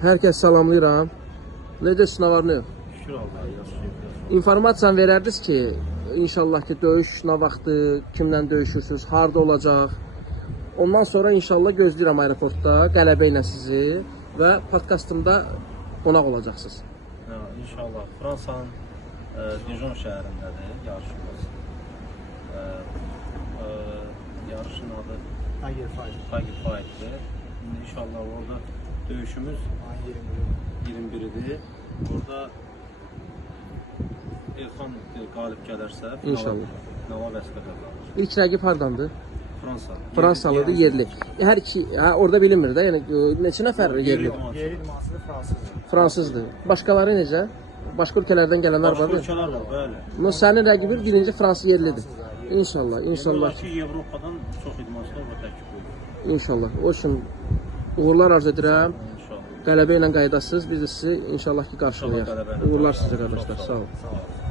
Hər kəs salamlayıram. Necə sınavlarını? Şükür Allah'a, yaşayıb. İnformasiya verərdiniz ki, inşallah ki döyüş nə vaxtı, kimlə döyüşürsünüz, harda olacaq. Ondan sonra inşallah gözləyirəm aeroportda qələbə ilə sizi və podkastımda qonaq olacaqsınız. İnşallah Fransanın Dijon şəhərindədir yarışımız. Yarışın adı Tiger Fight'dir. İnşallah orada döyüşümüz 21'idir. Orada Elxan qalib gələrsə, Nava vəsqədə qalır. İlk rəqib hardandır? Fransa. Fransalıdır, yerli. Hər iki, orada bilinmir də, yəni neçə nəfər yerli? Yerli idmançıdır, fransızdır. Fransızdır. Başqaları necə? Başqa ölkələrdən gələnlər var mı? Başqa ölkələr var, bəli. Sənin rəqibin birinci Fransız yerlidir. İnşallah, inşallah. Ki Avropadan çox idmançılar var təklif edir. İnşallah. O üçün uğurlar arzu edirəm. İnşallah. Qələbə ilə qaydasınız. Biz də sizi inşallah ki qarşılayaq. Uğurlar sizə qardaşlar. Sağ olun. Sağ olun.